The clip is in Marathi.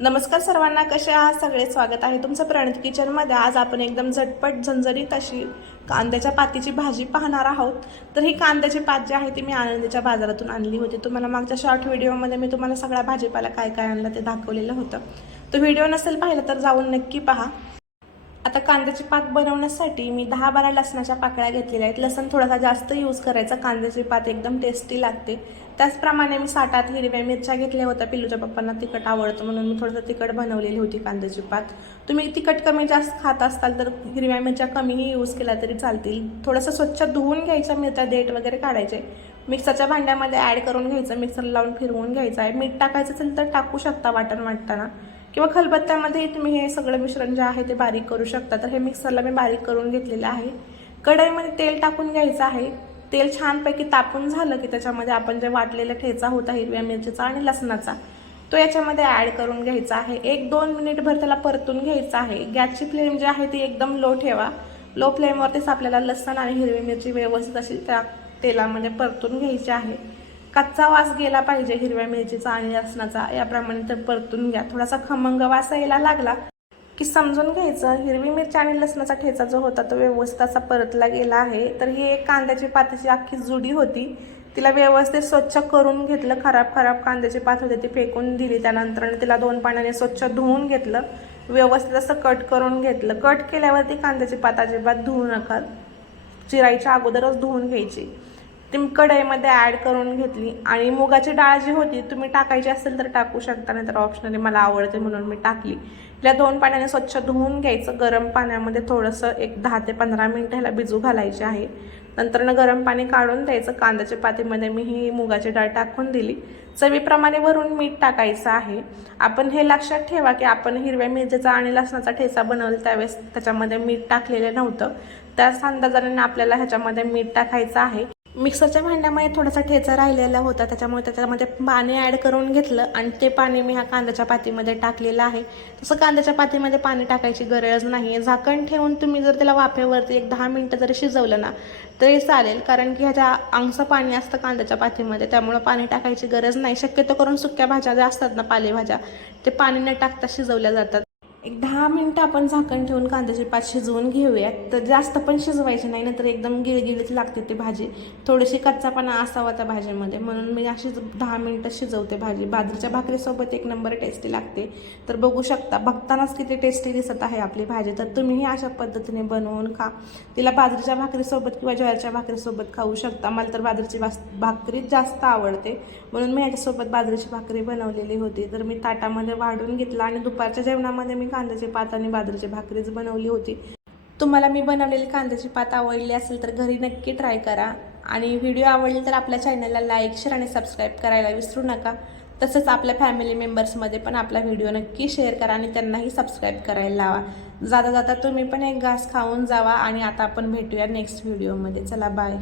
नमस्कार सर्वांना कसे आहात? सगळे स्वागत आहे तुमचं प्रणित किचनमध्ये आज आपण एकदम झटपट झणझणीत अशी कांद्याच्या पातीची भाजी पाहणार आहोत. तर ही कांद्याची पात जी आहे ती मी आनंदीच्या बाजारातून आणली होती. तुम्हाला मागच्या शॉर्ट व्हिडिओमध्ये मी तुम्हाला सगळा भाजीपाला काय काय आणलं ते दाखवलेलं होतं. तो व्हिडिओ नसेल पाहिलं तर जाऊन नक्की पहा. आता कांद्याची पात बनवण्यासाठी मी दहा बारा लसणाच्या पाकळ्या घेतलेल्या आहेत. लसण थोडासा जास्त यूज करायचा कांद्याची पात एकदम टेस्टी लागते. त्याचप्रमाणे मी साठात हिरव्या मिरच्या घेतल्या होत्या पिल्लूच्या पप्पांना तिखट आवडतं म्हणून मी थोडंसं तिखट बनवलेली होती कांद्याची पात. तुम्ही तिखट कमी जास्त खात असताल तर हिरव्या मिरच्या कमीही यूज केल्या तरी चालतील. थोडंसं स्वच्छ धुवून घ्यायच्या मिरच्या देठ वगैरे काढायचे. मिक्सरच्या भांड्यामध्ये ॲड करून घ्यायचं मिक्सर लावून फिरवून घ्यायचं आहे. मीठ टाकायचं असेल तर टाकू शकता वाटण वाटताना. किंवा खलबत्त्यामध्ये तुम्ही हे सगळं मिश्रण जे आहे ते बारीक करू शकता. तर हे मिक्सरला मी बारीक करून घेतलेलं आहे. कढईमध्ये तेल टाकून घ्यायचं आहे. तेल छानपैकी तापून झालं की त्याच्यामध्ये आपण जे वाटलेला ठेचा होता हिरव्या मिरचीचा आणि लसणाचा तो याच्यामध्ये ॲड करून घ्यायचा आहे. एक दोन मिनिटभर त्याला परतून घ्यायचा आहे. गॅसची फ्लेम जी आहे ती एकदम लो ठेवा. लो फ्लेमवरतीच आपल्याला लसण आणि हिरवी मिरची व्यवस्थित अशी त्या तेलामध्ये परतून घ्यायची आहे. कच्चा वास गेला पाहिजे हिरव्या मिरचीचा आणि लसणाचा. याप्रमाणे तर परतून घ्या. थोडासा खमंग वास यायला लागला की समजून घ्यायचं. हिरवी मिरची आणि लसणाचा ठेचा जो होता तो व्यवस्थित असा परतला गेला आहे. तर ही एक कांद्याची पातीची अख्खी जुडी होती. तिला व्यवस्थित स्वच्छ करून घेतलं. खराब खराब कांद्याची पात होती ती फेकून दिली. त्यानंतर तिला दोन पाण्याने स्वच्छ धुवून घेतलं. व्यवस्थित असं कट करून घेतलं. कट केल्यावरती कांद्याची पात अजिबात धुवू नका. चिरायच्या अगोदरच धुवून घ्यायची. ती कढईमध्ये ॲड करून घेतली. आणि मुगाची डाळ जी होती तुम्ही टाकायची असेल तर टाकू शकता नाही तर ऑप्शनली मला आवडते म्हणून मी टाकली. तिला दोन पाण्याने स्वच्छ धुवून घ्यायचं. गरम पाण्यामध्ये थोडंसं एक दहा ते पंधरा मिनटं ह्याला भिजू घालायचे आहे. नंतरनं गरम पाणी काढून द्यायचं. कांद्याच्या पातीमध्ये मी ही मुगाची डाळ टाकून दिली. चवीप्रमाणे वरून मीठ टाकायचं आहे. आपण हे लक्षात ठेवा की आपण हिरव्या मिरचीचा आणि लसणाचा ठेचा बनवला त्यावेळेस त्याच्यामध्ये मीठ टाकलेलं नव्हतं. त्याच अंदाजाने आपल्याला ह्याच्यामध्ये मीठ टाकायचं आहे. मिक्सरच्या भांड्यामध्ये थोडासा ठेचा राहिलेला होता. त्याच्यामुळे त्याच्यामध्ये पाणी ॲड करून घेतलं आणि ते पाणी मी ह्या कांद्याच्या पातीमध्ये टाकलेलं आहे. तसं कांद्याच्या पातीमध्ये पाणी टाकायची गरज नाही आहे झाकण ठेवून तुम्ही जर त्याला वाफेवरती एक दहा मिनटं जरी शिजवलं ना तरी चालेल. कारण की ह्याच्या अंगचं पाणी असतं कांद्याच्या पातीमध्ये. त्यामुळं पाणी टाकायची गरज नाही. शक्यतो करून सुक्या भाज्या ज्या असतात ना पालेभाज्या ते पाणी न टाकता शिजवल्या जातात. एक दहा मिनटं आपण झाकण ठेवून कांद्याची पात शिजवून घेऊयात. तर जास्त पण शिजवायचे नाही नंतर एकदम गिळगिळीच लागते ती भाजी. थोडीशी कच्चापणा असावा त्या भाजीमध्ये. म्हणून मी अशी दहा मिनटं शिजवते भाजी. बाजरीच्या भाकरीसोबत एक नंबर टेस्टी लागते. तर बघू शकता बघतानाच किती टेस्टी दिसत आहे आपली भाजी. तर तुम्हीही अशा पद्धतीने बनवून खा. तिला बाजरीच्या भाकरीसोबत किंवा ज्वारीच्या भाकरीसोबत खाऊ शकता. मला तर बाजरीची भाकरी भाकरीच जास्त आवडते. म्हणून मी याच्यासोबत बाजरीची भाकरी बनवलेली होती. तर मी ताटामध्ये वाढून घेतला आणि दुपारच्या जेवणामध्ये मी कांद्याची पात आणि बाजरीची भाकरीच बनवली होती. तुम्हाला मी बनवलेली कांद्याची पात आवडली असेल तर घरी नक्की ट्राय करा. आणि व्हिडिओ आवडली तर आपल्या चॅनलला लाईक शेअर आणि सबस्क्राईब करायला विसरू नका. तसंच आपल्या फॅमिली मेंबर्समध्ये पण आपला व्हिडिओ नक्की शेअर करा आणि त्यांनाही सबस्क्राईब करायला लावा. जाता जाता तुम्ही पण एक घास खाऊन जावा आणि आता आपण भेटूया नेक्स्ट व्हिडिओमध्ये चला बाय